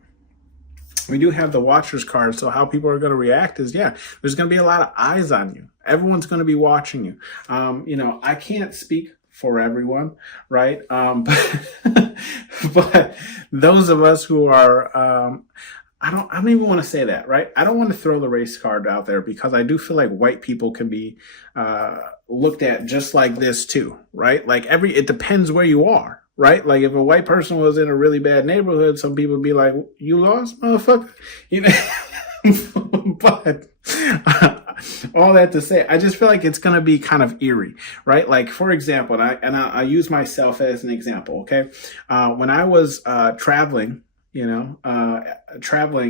We do have the Watcher's card, so how people are going to react is, yeah, there's going to be a lot of eyes on you. Everyone's going to be watching you. I can't speak for everyone, right? But those of us who are, I don't even want to say that, right? I don't want to throw the race card out there because I do feel like white people can be looked at just like this too, right? It depends where you are. Right? Like if a white person was in a really bad neighborhood, some people would be like, you lost, motherfucker? But all that to say, I just feel like it's going to be kind of eerie, right? Like for example, and I use myself as an example. Okay. When I was traveling,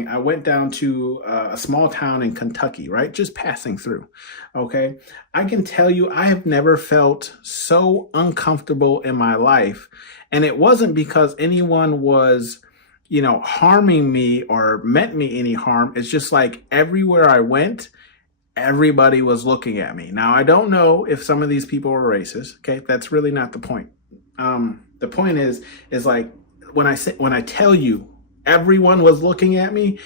I went down to a small town in Kentucky, right? Just passing through. Okay. I can tell you, I have never felt so uncomfortable in my life. And it wasn't because anyone was, harming me or meant me any harm. It's just like everywhere I went, everybody was looking at me. Now, I don't know if some of these people were racist. Okay. That's really not the point. The point is like when I tell you, everyone was looking at me,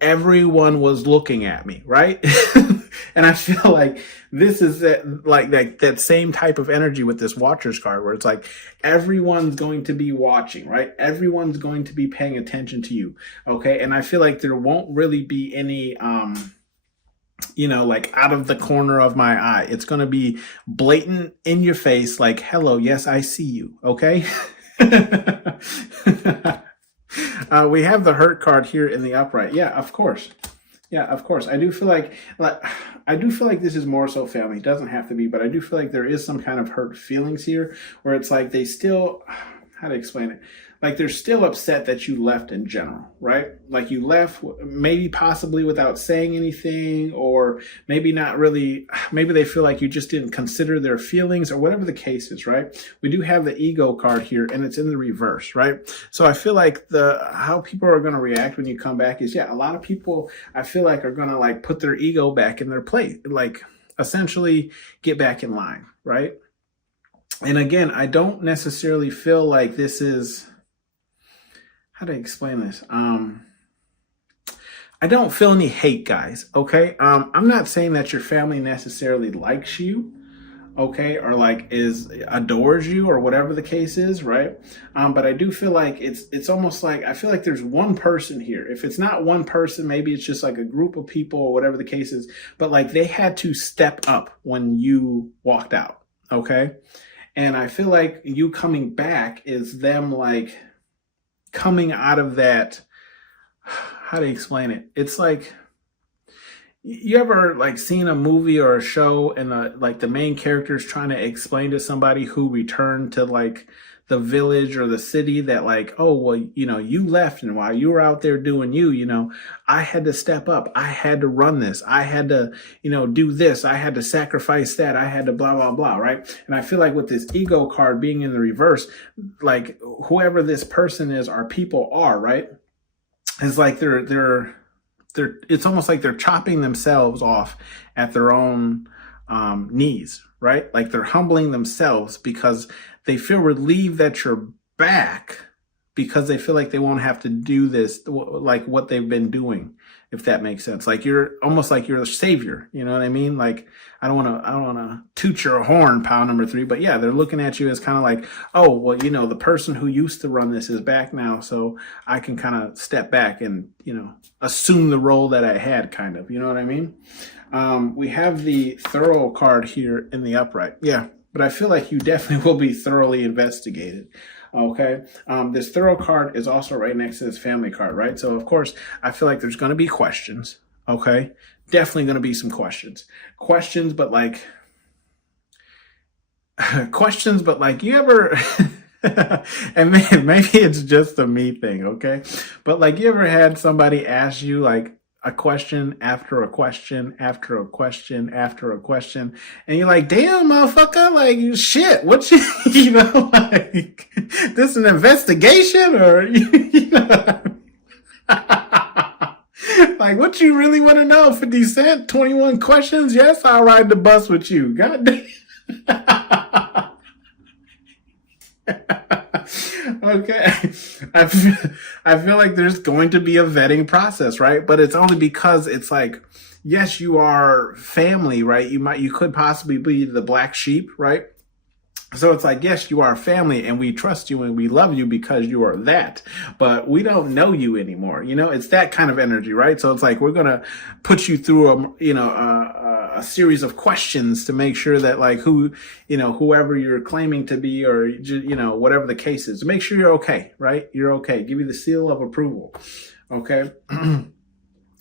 everyone was looking at me, right? And I feel like this is that same type of energy with this Watcher's card where it's like everyone's going to be watching, right? Everyone's going to be paying attention to you, okay? And I feel like there won't really be any like out of the corner of my eye. It's going to be blatant in your face, like, hello, yes, I see you. Okay. We have the hurt card here in the upright. Yeah, of course. Yeah, of course. I do feel like this is more so family. It doesn't have to be, but I do feel like there is some kind of hurt feelings here where it's like they still, how to explain it? Like they're still upset that you left in general, right? Like you left maybe possibly without saying anything, or maybe not really, maybe they feel like you just didn't consider their feelings or whatever the case is, right? We do have the ego card here and it's in the reverse, right? So I feel like how people are going to react when you come back is, yeah, a lot of people I feel like are going to like put their ego back in their place, like essentially get back in line, right? And again, I don't necessarily feel like this is, how to explain this? I don't feel any hate, guys. Okay. I'm not saying that your family necessarily likes you, okay, or like adores you or whatever the case is, right? But I do feel like it's almost like I feel like there's one person here. If it's not one person, maybe it's just like a group of people or whatever the case is, but like they had to step up when you walked out, okay? And I feel like you coming back is them like coming out of that, how to explain it? It's like, you ever like seen a movie or a show and like the main character is trying to explain to somebody who returned to like the village or the city that like, oh, well, you left, and while you were out there doing I had to step up. I had to run this. I had to, do this. I had to sacrifice that. I had to blah, blah, blah. Right. And I feel like with this ego card being in the reverse, like whoever this person is, or people are, right? It's like it's almost like they're chopping themselves off at their own knees, right? Like they're humbling themselves because they feel relieved that you're back, because they feel like they won't have to do this, like what they've been doing, if that makes sense. Like you're almost like you're a savior. You know what I mean? Like I don't want to toot your horn, pal number 3, but yeah, they're looking at you as kind of like, oh, well, the person who used to run this is back now, so I can kind of step back and assume the role that I had, kind of. You know what I mean? We have the thorough card here in the upright. Yeah, but I feel like you definitely will be thoroughly investigated. Okay. This thorough card is also right next to this family card, right? So of course, I feel like there's going to be questions. Okay. Definitely going to be some questions, but like you ever, and maybe it's just a me thing. Okay. But like, you ever had somebody ask you like a question after a question after a question after a question, and you're like, damn, motherfucker, like, shit, what you, like, this an investigation, or, like, what you really want to know? 50 Cent, 21 questions? Yes, I'll ride the bus with you. God damn. Okay. I feel like there's going to be a vetting process, right? But it's only because it's like, yes, you are family, right? You could possibly be the black sheep, right? So it's like, yes, you are family and we trust you and we love you because you are that, but we don't know you anymore. It's that kind of energy, right? So it's like, we're going to put you through a series of questions to make sure that like whoever you're claiming to be, or, whatever the case is, to make sure you're okay, right? You're okay. Give you the seal of approval. Okay.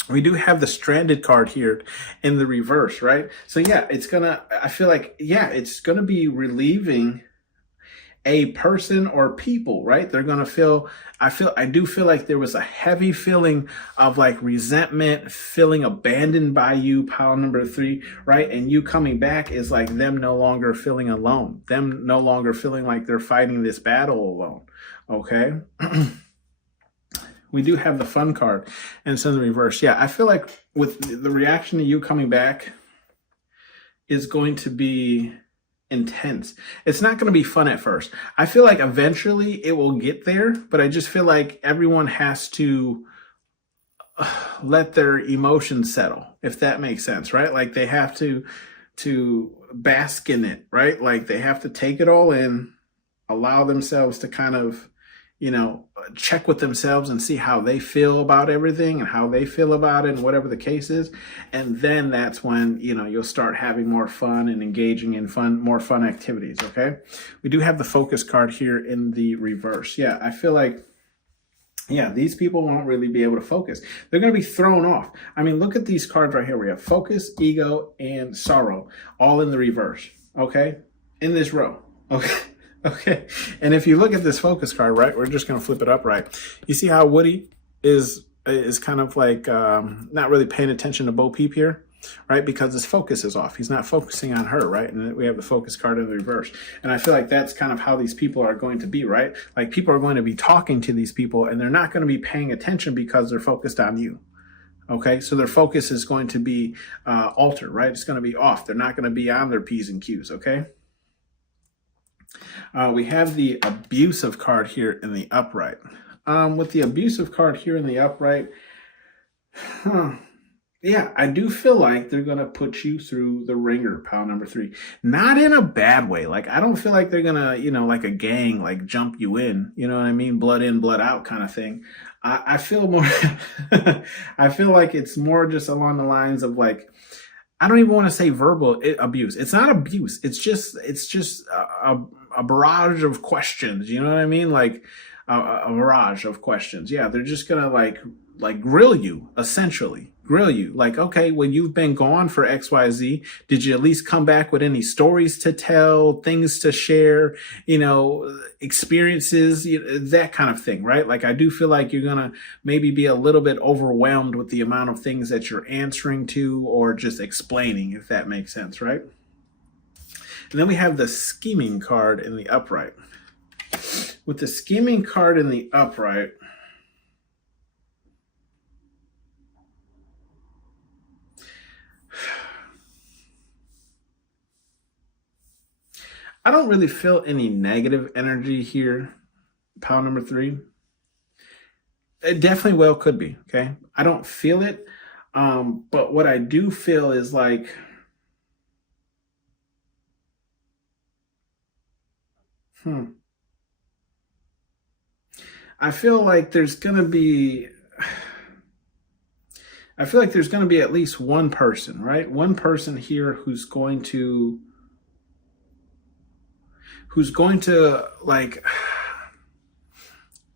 We do have the stranded card here in the reverse, right? So yeah, I feel like, yeah, it's going to be relieving a person or people, right? They're going to feel, I do feel like there was a heavy feeling of like resentment, feeling abandoned by you, pile number 3, right? And you coming back is like them no longer feeling alone, them no longer feeling like they're fighting this battle alone. Okay. We do have the fun card, and it's in the reverse. Yeah, I feel like with the reaction to you coming back is going to be intense. It's not going to be fun at first. I feel like eventually it will get there, but I just feel like everyone has to let their emotions settle, if that makes sense, right? Like they have to bask in it, right? Like they have to take it all in, allow themselves to kind of, check with themselves and see how they feel about everything and how they feel about it and whatever the case is. And then that's when, you know, you'll start having more fun and engaging in more fun activities. Okay. We do have the focus card here in the reverse. Yeah. I feel like, yeah, these people won't really be able to focus. They're going to be thrown off. I mean, look at these cards right here. We have focus, ego, and sorrow all in the reverse. Okay. In this row. Okay. Okay. And if you look at this focus card, right, we're just going to flip it up, right? You see how Woody is kind of like not really paying attention to Bo Peep here, right? Because his focus is off. He's not focusing on her, right? And then we have the focus card in the reverse. And I feel like that's kind of how these people are going to be, right? Like people are going to be talking to these people and they're not going to be paying attention because they're focused on you. Okay, so their focus is going to be altered, right? It's going to be off. They're not going to be on their P's and Q's, okay? We have the abusive card here in the upright. With the abusive card here in the upright, yeah, I do feel like they're going to put you through the ringer, pile number 3. Not in a bad way. Like, I don't feel like they're going to, you know, like a gang, like jump you in, you know what I mean? Blood in, blood out kind of thing. I feel more, I feel like it's more just along the lines of like, I don't even want to say verbal abuse. It's not abuse. It's just a barrage of questions. You know what I mean? Like a barrage of questions. Yeah, they're just gonna like grill you, essentially grill you. Like, okay, well, you've been gone for XYZ. Did you at least come back with any stories to tell, things to share, you know, experiences, that kind of thing, right? Like, I do feel like you're gonna maybe be a little bit overwhelmed with the amount of things that you're answering to or just explaining, if that makes sense, right? And then we have the scheming card in the upright. With the scheming card in the upright, I don't really feel any negative energy here, pile number 3. It definitely well could be, okay? I don't feel it, but what I do feel is like, I feel like there's going to be at least one person, right? One person here who's going to like,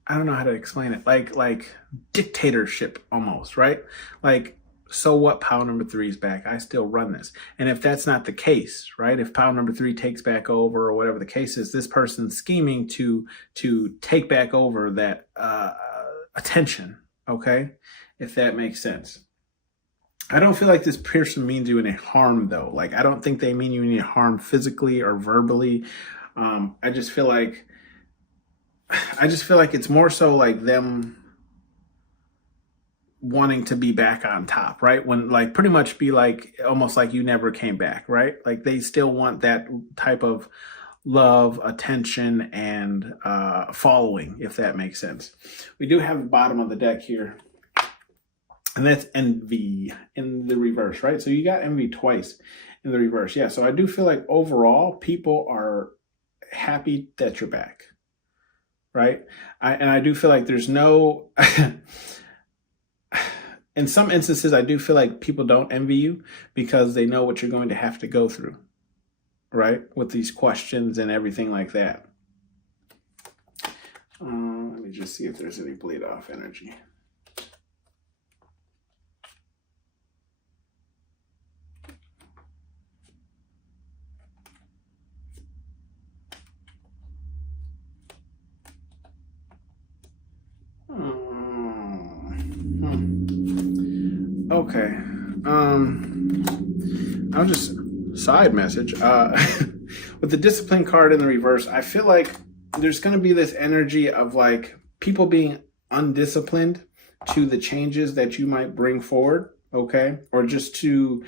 I don't know how to explain it, like dictatorship almost, right? Like, so what, pile number 3 is back, I still run this. And if that's not the case, right, if pile number 3 takes back over or whatever the case is, this person's scheming to take back over that attention, okay, if that makes sense. I don't feel like this person means you any harm, though. Like, I don't think they mean you any harm physically or verbally. I just feel like it's more so like them wanting to be back on top, right? When, like, pretty much be like almost like you never came back, right? Like, they still want that type of love, attention, and following, if that makes sense. We do have the bottom of the deck here, and that's envy in the reverse, right? So you got envy twice in the reverse. Yeah, so I do feel like overall people are happy that you're back, right? And I do feel like there's no in some instances I do feel like people don't envy you because they know what you're going to have to go through, right, with these questions and everything like that. Let me just see if there's any bleed off energy. Okay. I'll just side message. With the discipline card in the reverse, I feel like there's going to be this energy of like people being undisciplined to the changes that you might bring forward, okay? Or just to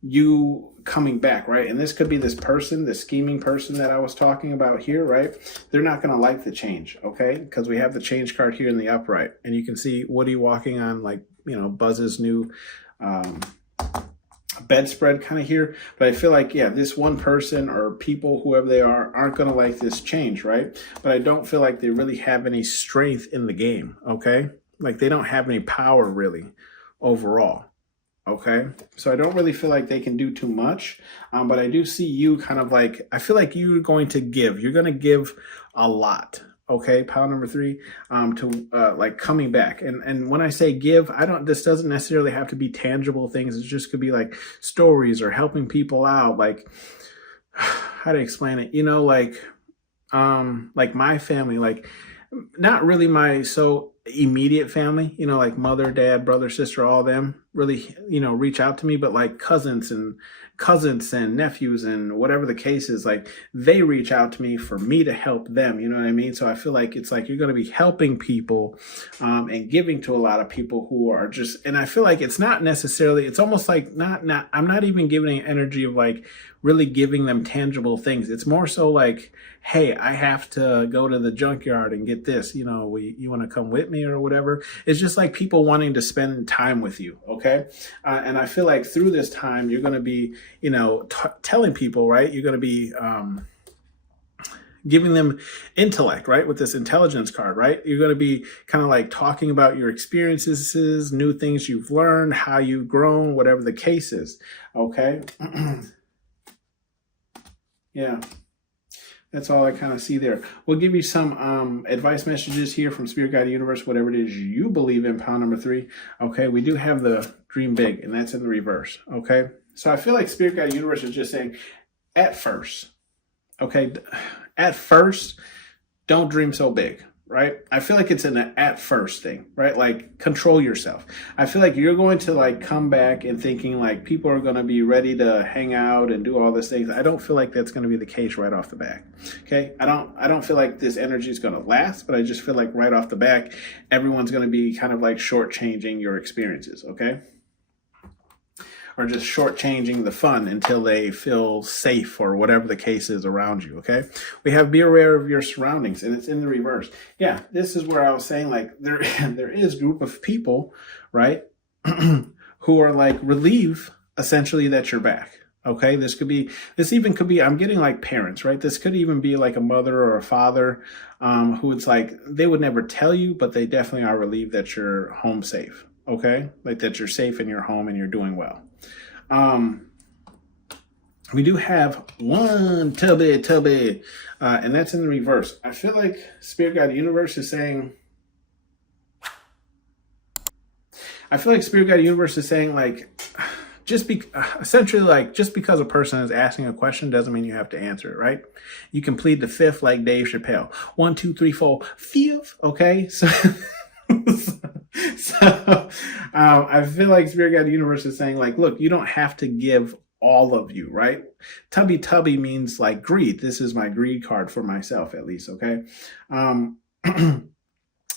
you coming back, right? And this could be this person, the scheming person that I was talking about here, right? They're not going to like the change, okay? Because we have the change card here in the upright. And you can see Woody walking on, like, you know, Buzz's new bedspread kind of here, but I feel like, yeah, this one person or people, whoever they are, aren't going to like this change, right? But I don't feel like they really have any strength in the game, okay? Like they don't have any power really overall, okay? So I don't really feel like they can do too much, but I do see you kind of like, I feel like you're going to give. You're going to give a lot. Okay, pile number 3, to like coming back. And when I say give, this doesn't necessarily have to be tangible things. It just could be like stories or helping people out. Like, how to explain it? You know, like my family, like not really my so immediate family, you know, like mother, dad, brother, sister, all of them really, you know, reach out to me, but like cousins and nephews and whatever the case is, like they reach out to me for me to help them, you know what I mean? So I feel like it's like you're going to be helping people and giving to a lot of people who are just, and I feel like it's not necessarily, it's almost like I'm not even giving energy of like really giving them tangible things. It's more so like, hey, I have to go to the junkyard and get this, you know, you want to come with me or whatever. It's just like people wanting to spend time with you. Okay. And I feel like through this time, you're going to be, you know, telling people, right? You're going to be, giving them intellect, right? With this intelligence card, right? You're going to be kind of like talking about your experiences, new things you've learned, how you've grown, whatever the case is. Okay. Yeah. That's all I kind of see there. We'll give you some advice messages here from Spirit Guide Universe, whatever it is you believe in, pile number 3. Okay, we do have the dream big, and that's in the reverse. Okay, so I feel like Spirit Guide Universe is just saying, at first, okay, at first, don't dream so big. Right? I feel like it's an at first thing, right? Like control yourself. I feel like you're going to like come back and thinking like people are going to be ready to hang out and do all these things. I don't feel like that's going to be the case right off the back. Okay. I don't feel like this energy is going to last, but I just feel like right off the back, everyone's going to be kind of like shortchanging your experiences. Okay. Or just shortchanging the fun until they feel safe or whatever the case is around you, okay? We have be aware of your surroundings, and it's in the reverse. Yeah, this is where I was saying, like, there is a group of people, right, who are, like, relieved, essentially, that you're back, okay? This even could be, I'm getting, like, parents, right? This could even be, like, a mother or a father who it's like, they would never tell you, but they definitely are relieved that you're home safe, okay? Like, that you're safe in your home and you're doing well. We do have one tubby, and that's in the reverse. I feel like Spirit Guide Universe is saying, like, essentially, like, just because a person is asking a question doesn't mean you have to answer it, right? You can plead the fifth like Dave Chappelle. 1, 2, 3, 4, fifth, okay? So, I feel like Spirit Guide Universe is saying, like, look, you don't have to give all of you, right? Tubby means like greed. This is my greed card for myself, at least, okay?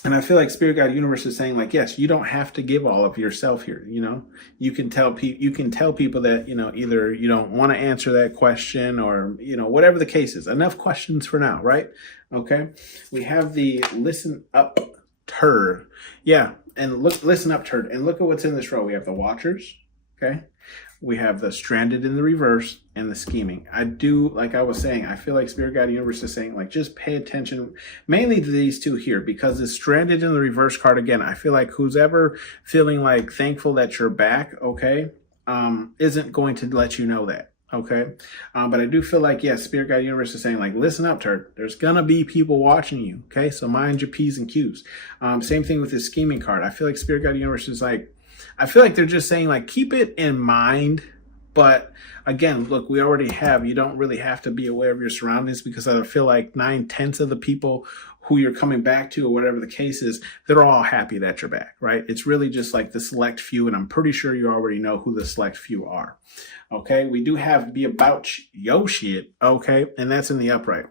And I feel like Spirit Guide Universe is saying, like, yes, you don't have to give all of yourself here. You know, you can tell people that, you know, either you don't want to answer that question or, you know, whatever the case is. Enough questions for now, right? Okay. We have the listen up turd. Yeah. And listen up turd. And look at what's in this row. We have the Watchers. Okay. We have the Stranded in the reverse and the Scheming. I do, like I was saying, I feel like Spirit Guide Universe is saying, like, just pay attention mainly to these two here, because the Stranded in the reverse card, again, I feel like who's ever feeling like thankful that you're back, okay, isn't going to let you know that. Okay. But I do feel like, yes, Spirit Guide Universe is saying, like, listen up, turd. There's going to be people watching you. Okay. So mind your P's and Q's. Same thing with this Scheming card. I feel like Spirit Guide Universe is like, I feel like they're just saying, like, keep it in mind. But again, look, we already have, you don't really have to be aware of your surroundings, because I feel like 9/10 of the people who you're coming back to, or whatever the case is, they're all happy that you're back, right? It's really just like the select few, and I'm pretty sure you already know who the select few are. Okay, we do have be about yo shit, okay, and that's in the upright.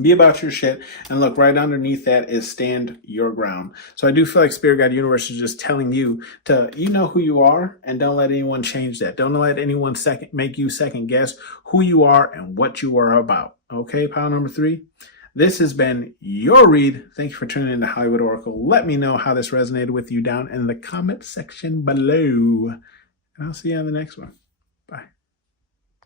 Be about your shit, and look, right underneath that is stand your ground. So I do feel like Spirit Guide Universe is just telling you to, you know who you are, and don't let anyone change that. Don't let anyone make you second guess who you are and what you are about. Okay, pile number 3. This has been your read. Thank you for tuning in to Hollywood Oracle. Let me know how this resonated with you down in the comment section below, and I'll see you on the next one.